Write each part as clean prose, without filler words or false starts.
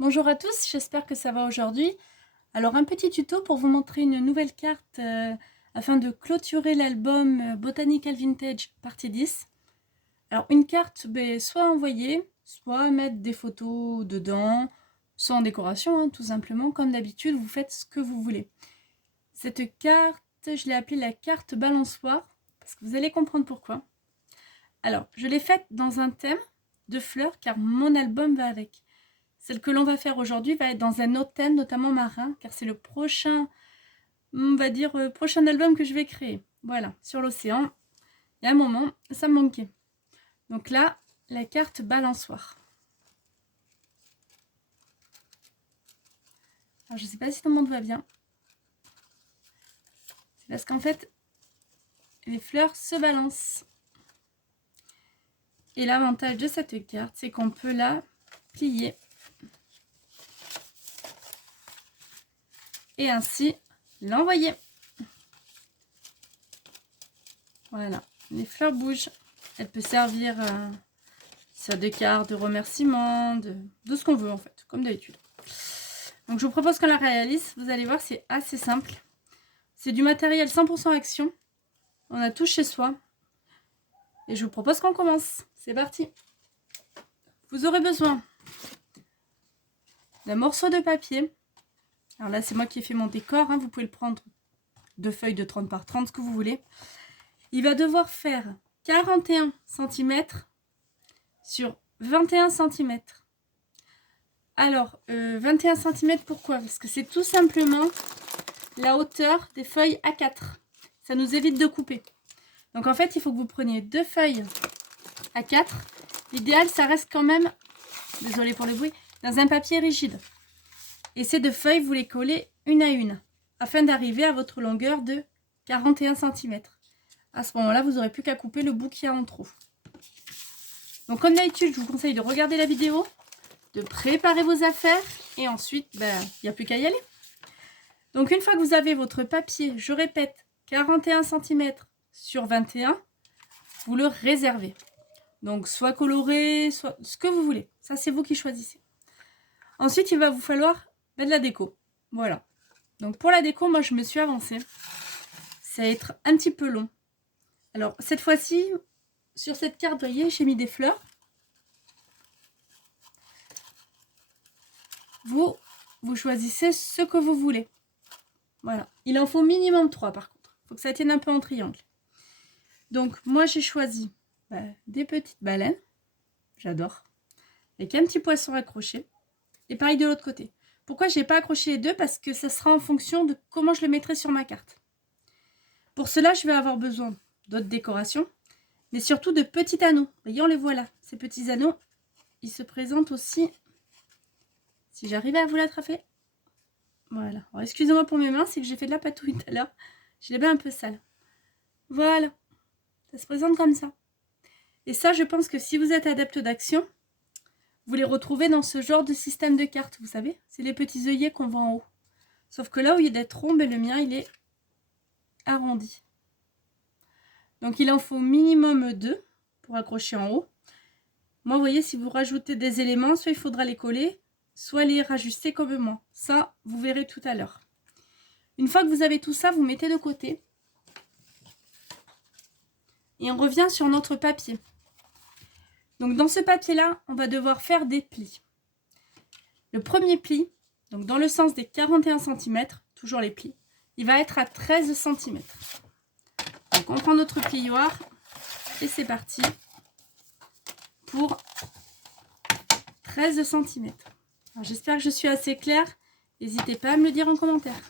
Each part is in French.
Bonjour à tous, j'espère que ça va aujourd'hui. Alors un petit tuto pour vous montrer une nouvelle carte afin de clôturer l'album Botanical Vintage partie 10. Alors une carte soit envoyée, soit mettre des photos dedans, soit en décoration tout simplement. Comme d'habitude, vous faites ce que vous voulez. Cette carte, je l'ai appelée la carte balançoire parce que vous allez comprendre pourquoi. Alors je l'ai faite dans un thème de fleurs car mon album va avec. Celle que l'on va faire aujourd'hui va être dans un autre thème, notamment marin, car c'est le prochain, on va dire, prochain album que je vais créer. Voilà, sur l'océan. Il y a un moment, ça me manquait. Donc là, la carte balançoire. Alors, je ne sais pas si tout le monde va bien. C'est parce qu'en fait, les fleurs se balancent. Et l'avantage de cette carte, c'est qu'on peut la plier. Et ainsi l'envoyer. Voilà, les fleurs bougent. Elle peut servir ça de cartes, de remerciements, de ce qu'on veut en fait, comme d'habitude. Donc je vous propose qu'on la réalise. Vous allez voir, c'est assez simple. C'est du matériel 100% action. On a tout chez soi. Et je vous propose qu'on commence. C'est parti. Vous aurez besoin d'un morceau de papier. Alors là, c'est moi qui ai fait mon décor. Vous pouvez le prendre de feuilles de 30 par 30, ce que vous voulez. Il va devoir faire 41 cm sur 21 cm. Alors, 21 cm, pourquoi? Parce que c'est tout simplement la hauteur des feuilles A4. Ça nous évite de couper. Donc en fait, il faut que vous preniez deux feuilles A4. L'idéal, ça reste quand même, désolé pour le bruit, dans un papier rigide. Et ces deux feuilles, vous les collez une à une, afin d'arriver à votre longueur de 41 cm. À ce moment-là, vous n'aurez plus qu'à couper le bout qu'il y a en trop. Donc comme d'habitude, je vous conseille de regarder la vidéo, de préparer vos affaires, et ensuite, il n'y a plus qu'à y aller. Donc une fois que vous avez votre papier, je répète, 41 cm sur 21, vous le réservez. Donc soit coloré, soit ce que vous voulez. Ça, c'est vous qui choisissez. Ensuite, il va vous falloir de la déco. Voilà. Donc pour la déco, moi, je me suis avancée. Ça va être un petit peu long. Alors, cette fois-ci, sur cette carte, vous voyez, j'ai mis des fleurs. Vous choisissez ce que vous voulez. Voilà. Il en faut minimum 3 par contre. Il faut que ça tienne un peu en triangle. Donc, moi, j'ai choisi des petites baleines. J'adore. Avec un petit poisson accroché. Et pareil de l'autre côté. Pourquoi je n'ai pas accroché les deux? Parce que ça sera en fonction de comment je le mettrai sur ma carte. Pour cela, je vais avoir besoin d'autres décorations. Mais surtout de petits anneaux. Vous voyez, on les voit là. Ces petits anneaux, ils se présentent aussi. Si j'arrivais à vous l'attraper. Voilà. Alors, excusez-moi pour mes mains, c'est que j'ai fait de la patouille tout à l'heure. Je l'ai bien un peu sale. Voilà. Ça se présente comme ça. Et ça, je pense que si vous êtes adepte d'action, vous les retrouvez dans ce genre de système de cartes, vous savez. C'est les petits œillets qu'on voit en haut. Sauf que là, au lieu d'être rond, le mien, il est arrondi. Donc, il en faut minimum 2 pour accrocher en haut. Moi, vous voyez, si vous rajoutez des éléments, soit il faudra les coller, soit les rajuster comme moi. Ça, vous verrez tout à l'heure. Une fois que vous avez tout ça, vous mettez de côté. Et on revient sur notre papier. Donc dans ce papier-là, on va devoir faire des plis. Le premier pli, donc dans le sens des 41 cm, toujours les plis, il va être à 13 cm. Donc on prend notre plioir et c'est parti pour 13 cm. J'espère que je suis assez claire. N'hésitez pas à me le dire en commentaire.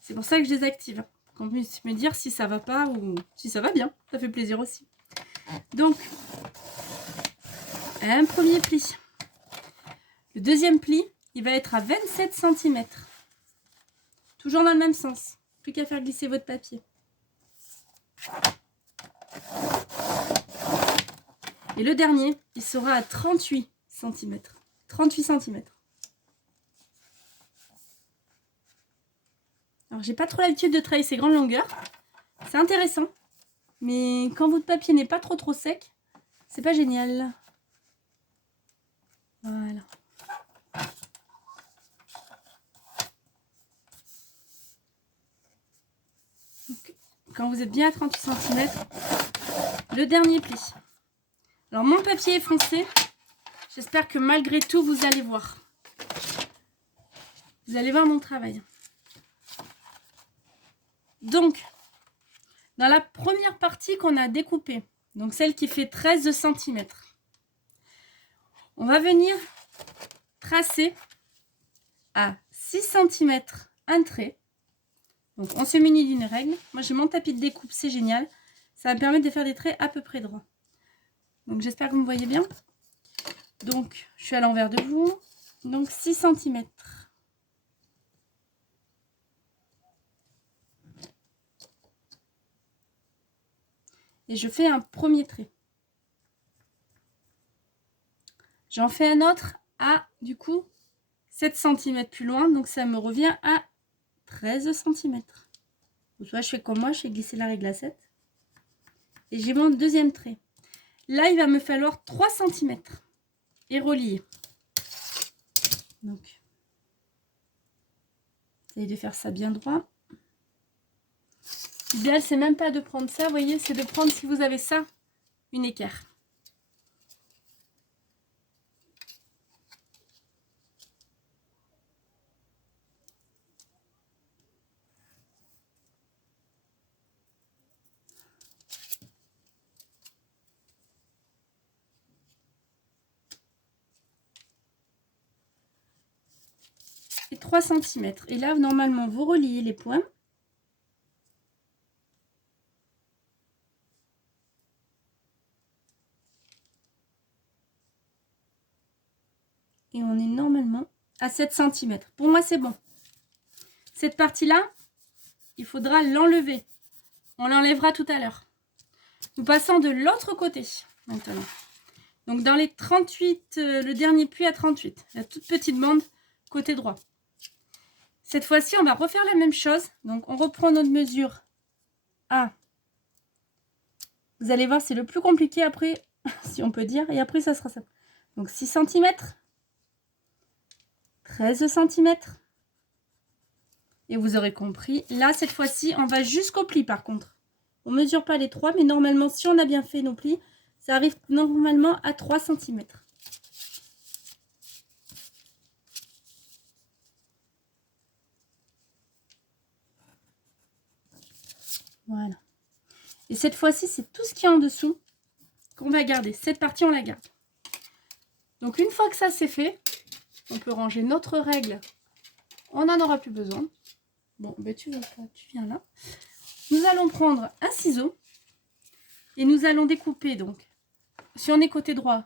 C'est pour ça que je les active. Pour qu'on puisse me dire si ça va pas ou si ça va bien. Ça fait plaisir aussi. Donc, un premier pli. Le deuxième pli, il va être à 27 cm. Toujours dans le même sens. Plus qu'à faire glisser votre papier. Et le dernier, il sera à 38 cm. 38 cm. Alors, j'ai pas trop l'habitude de travailler ces grandes longueurs. C'est intéressant. Mais quand votre papier n'est pas trop sec, c'est pas génial. Voilà. quand vous êtes bien à 38 cm, le dernier pli. Alors mon papier est foncé. J'espère que malgré tout, vous allez voir. Vous allez voir mon travail. Donc, dans la première partie qu'on a découpée, donc celle qui fait 13 cm, on va venir tracer à 6 cm un trait. Donc on se munit d'une règle. Moi j'ai mon tapis de découpe, c'est génial. Ça va me permettre de faire des traits à peu près droits. Donc j'espère que vous me voyez bien. Donc je suis à l'envers de vous. Donc 6 cm. Et je fais un premier trait. J'en fais un autre à, du coup, 7 cm plus loin. Donc ça me revient à 13 cm. Soit je fais comme moi, je fais glisser la règle à 7. Et j'ai mon deuxième trait. Là, il va me falloir 3 cm. Et relier. Donc, essayez de faire ça bien droit. L'idéal, c'est même pas de prendre ça, vous voyez, c'est de prendre, si vous avez ça, une équerre. Et 3 cm. Et là, normalement, vous reliez les points. Et on est normalement à 7 cm. Pour moi, c'est bon. Cette partie-là, il faudra l'enlever. On l'enlèvera tout à l'heure. Nous passons de l'autre côté maintenant. Donc dans les 38, le dernier pli à 38, la toute petite bande côté droit. Cette fois-ci, on va refaire la même chose. Donc on reprend notre mesure à... Vous allez voir, c'est le plus compliqué après, si on peut dire. Et après, ça sera ça. Donc 6 cm. 13 cm. Et vous aurez compris. Là, cette fois-ci, on va jusqu'au pli par contre. On ne mesure pas les 3, mais normalement, si on a bien fait nos plis, ça arrive normalement à 3 cm. Voilà. Et cette fois-ci, c'est tout ce qui est en dessous qu'on va garder. Cette partie, on la garde. Donc, une fois que ça c'est fait, on peut ranger notre règle. On n'en aura plus besoin. Bon, ben tu viens là. Nous allons prendre un ciseau et nous allons découper, donc, si on est côté droit,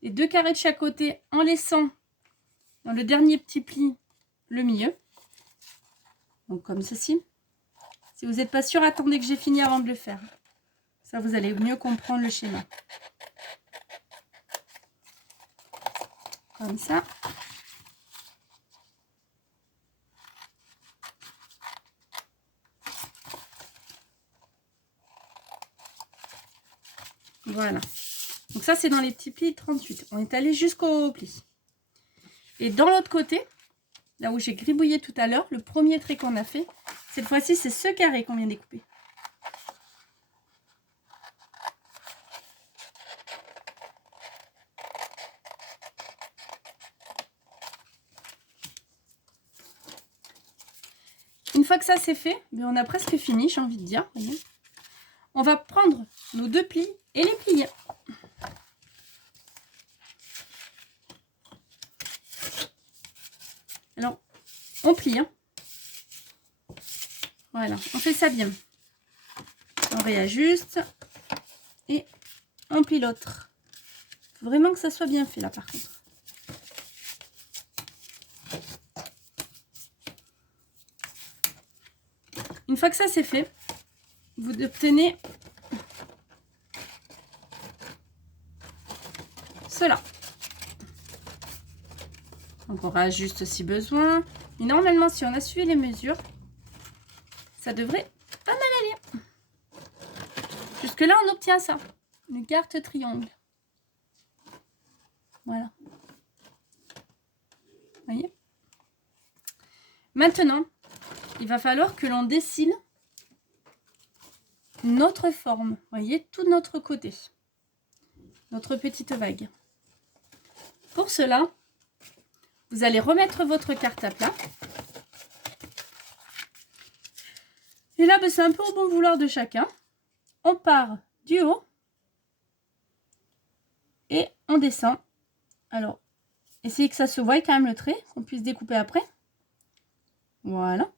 les 2 carrés de chaque côté en laissant dans le dernier petit pli le milieu. Donc, comme ceci. Si vous n'êtes pas sûr, attendez que j'ai fini avant de le faire. Ça, vous allez mieux comprendre le schéma. Comme ça. Voilà. Donc ça, c'est dans les petits plis 38. On est allé jusqu'au pli. Et dans l'autre côté, là où j'ai gribouillé tout à l'heure, le premier trait qu'on a fait, cette fois-ci, c'est ce carré qu'on vient de découper. Une fois que ça c'est fait, on a presque fini, j'ai envie de dire. Voyez. On va prendre nos 2 plis et les plier. Alors, on plie. Hein. Voilà, on fait ça bien. On réajuste et on plie l'autre. Il faut vraiment que ça soit bien fait là par contre. Une fois que ça c'est fait, vous obtenez cela. Donc on réajuste si besoin. Mais normalement, si on a suivi les mesures, ça devrait pas mal aller. Jusque là, on obtient ça. Une carte triangle. Voilà. Vous voyez? Maintenant, il va falloir que l'on dessine notre forme. Vous voyez, tout de notre côté. Notre petite vague. Pour cela, vous allez remettre votre carte à plat. Et là, c'est un peu au bon vouloir de chacun. On part du haut et on descend. Alors, essayez que ça se voie quand même le trait, qu'on puisse découper après. Voilà.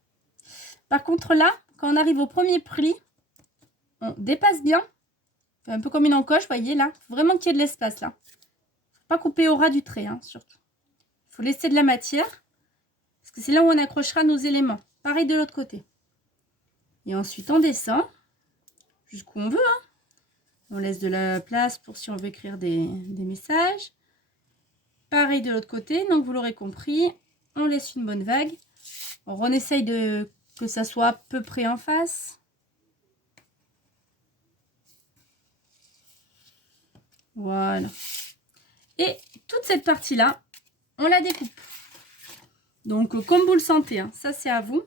Par contre là, quand on arrive au premier pli, on dépasse bien. Fait un peu comme une encoche, vous voyez là. Faut vraiment qu'il y ait de l'espace là. Faut pas couper au ras du trait, hein, surtout. Il faut laisser de la matière. Parce que c'est là où on accrochera nos éléments. Pareil de l'autre côté. Et ensuite on descend jusqu'où on veut. Hein. On laisse de la place pour si on veut écrire des messages. Pareil de l'autre côté. Donc vous l'aurez compris, on laisse une bonne vague. On essaye que ça soit à peu près en face. Voilà. Et toute cette partie-là, on la découpe. Donc, comme vous le sentez, hein, ça c'est à vous.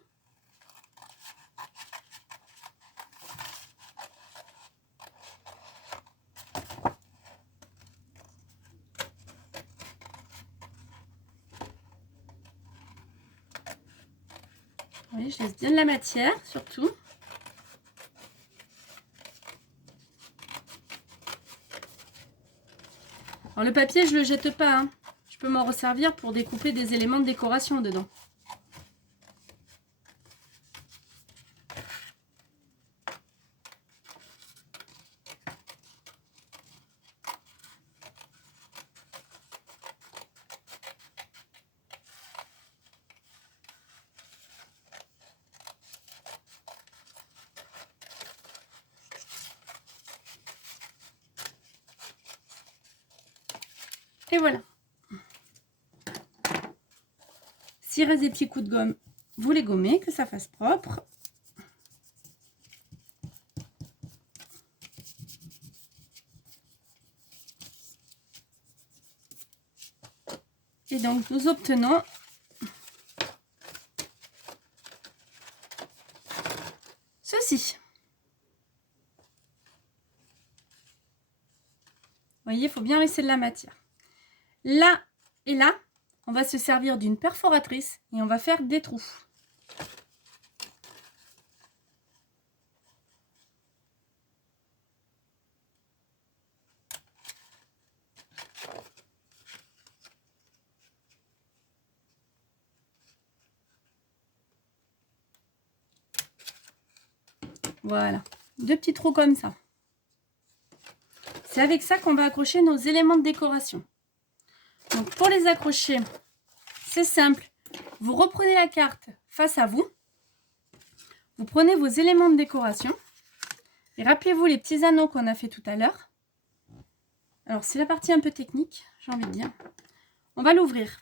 Oui, je laisse bien de la matière, surtout. Alors, le papier, je ne le jette pas. Hein. Je peux m'en resservir pour découper des éléments de décoration dedans. Et voilà. S'il reste des petits coups de gomme, vous les gommez, que ça fasse propre. Et donc, nous obtenons ceci. Vous voyez, il faut bien laisser de la matière. Là et là, on va se servir d'une perforatrice et on va faire des trous. Voilà, deux petits trous comme ça. C'est avec ça qu'on va accrocher nos éléments de décoration. Donc pour les accrocher, c'est simple. Vous reprenez la carte face à vous. Vous prenez vos éléments de décoration. Et rappelez-vous les petits anneaux qu'on a fait tout à l'heure. Alors c'est la partie un peu technique, j'ai envie de dire. On va l'ouvrir.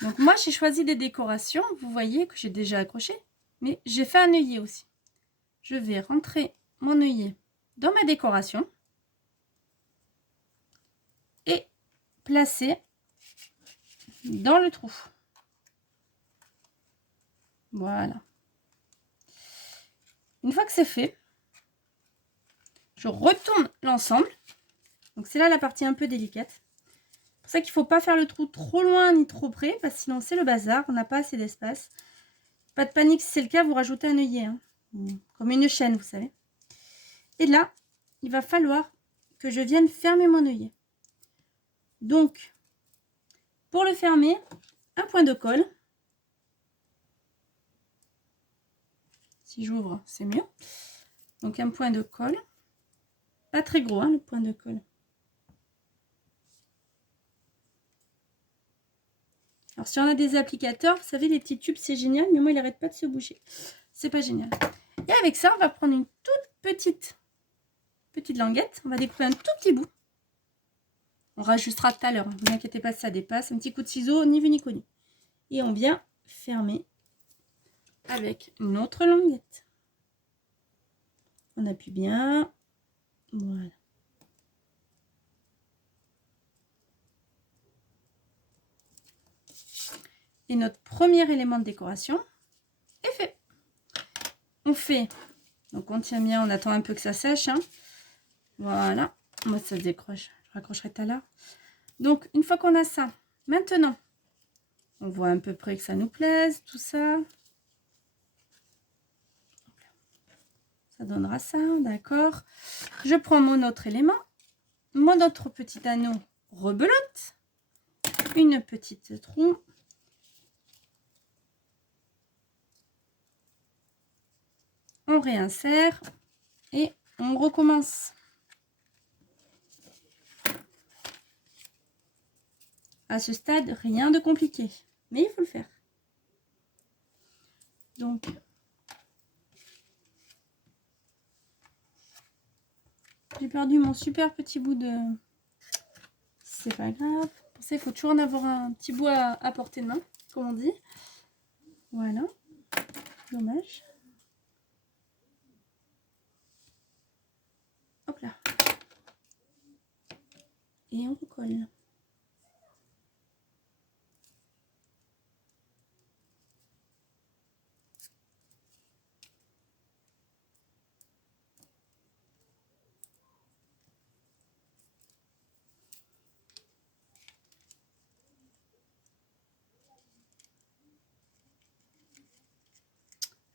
Donc moi j'ai choisi des décorations. Vous voyez que j'ai déjà accroché. Mais j'ai fait un œillet aussi. Je vais rentrer mon œillet dans ma décoration. Et placer dans le trou. Voilà. Une fois que c'est fait, je retourne l'ensemble. Donc c'est là la partie un peu délicate. C'est pour ça qu'il ne faut pas faire le trou trop loin ni trop près, parce que sinon c'est le bazar, on n'a pas assez d'espace. Pas de panique, si c'est le cas, vous rajoutez un œillet, hein, comme une chaîne, vous savez. Et là, il va falloir que je vienne fermer mon œillet. Donc, pour le fermer, un point de colle. Si j'ouvre, c'est mieux. Donc un point de colle. Pas très gros, hein, le point de colle. Alors si on a des applicateurs, vous savez, les petits tubes, c'est génial, mais moi, il n'arrête pas de se bouger. C'est pas génial. Et avec ça, on va prendre une toute petite languette. On va découper un tout petit bout. On rajustera tout à l'heure. Ne vous inquiétez pas si ça dépasse. Un petit coup de ciseau, ni vu ni connu. Et on vient fermer avec une autre languette. On appuie bien. Voilà. Et notre premier élément de décoration est fait. on fait, donc on tient bien, on attend un peu que ça sèche, hein. Voilà, moi ça se décroche, je raccrocherai tout à l'heure. Donc une fois qu'on a ça, maintenant, on voit à peu près que ça nous plaise, tout ça. Ça donnera ça, d'accord. Je prends mon autre élément, mon autre petit anneau rebelote, une petite trou. On réinsère et on recommence. À ce stade, rien de compliqué, mais il faut le faire. Donc, j'ai perdu mon super petit bout de... C'est pas grave. Pour ça, il faut toujours en avoir un petit bout à portée de main, comme on dit. Voilà. Dommage. Hop là. Et on recolle.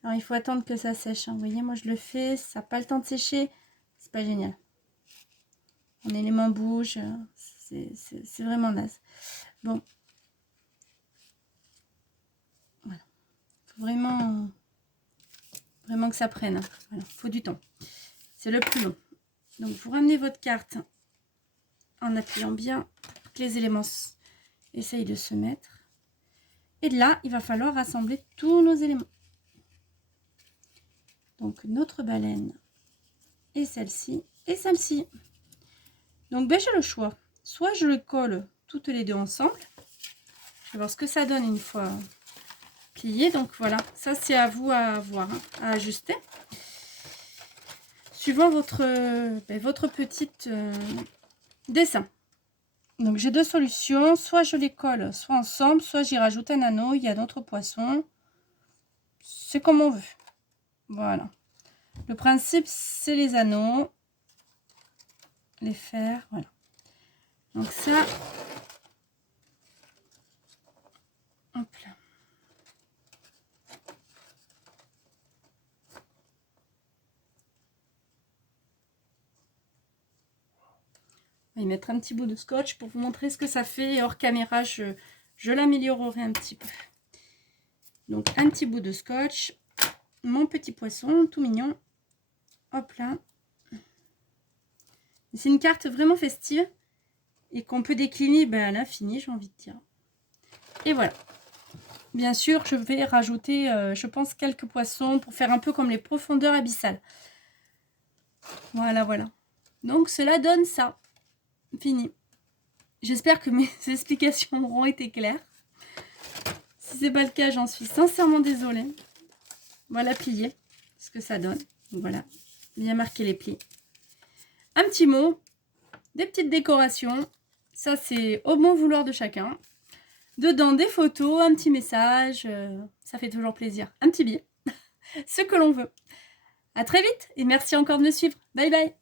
Alors, il faut attendre que ça sèche, hein. Vous voyez, moi, je le fais. Ça n'a pas le temps de sécher. C'est pas génial. Mon élément bouge. C'est vraiment naze. Bon. Voilà. Il faut vraiment que ça prenne. Hein. Voilà. Il faut du temps. C'est le plus long. Donc, vous ramenez votre carte en appuyant bien pour que les éléments essayent de se mettre. Et là, il va falloir rassembler tous nos éléments. Donc, notre baleine et celle-ci et celle-ci. Donc, ben, j'ai le choix. Soit je le colle toutes les deux ensemble. Je vais voir ce que ça donne une fois plié. Donc, voilà. Ça, c'est à vous à voir, hein, à ajuster. Suivant votre petite dessin. Donc, j'ai deux solutions. Soit je les colle soit ensemble, soit j'y rajoute un anneau. Il y a d'autres poissons. C'est comme on veut. Voilà. Le principe, c'est les anneaux. Les faire. Voilà. Donc, ça. Hop là. On va y mettre un petit bout de scotch pour vous montrer ce que ça fait. Hors caméra, je l'améliorerai un petit peu. Donc, un petit bout de scotch. Mon petit poisson, tout mignon. Hop là. C'est une carte vraiment festive et qu'on peut décliner à l'infini, j'ai envie de dire. Et voilà. Bien sûr, je vais rajouter, je pense, quelques poissons pour faire un peu comme les profondeurs abyssales. Voilà, voilà. Donc, cela donne ça. Fini. J'espère que mes explications auront été claires. Si ce n'est pas le cas, j'en suis sincèrement désolée. Voilà, plié, ce que ça donne. Donc, voilà, bien marquer les plis. Un petit mot, des petites décorations. Ça, c'est au bon vouloir de chacun. Dedans, des photos, un petit message. Ça fait toujours plaisir. Un petit billet. Ce que l'on veut. À très vite et merci encore de me suivre. Bye bye.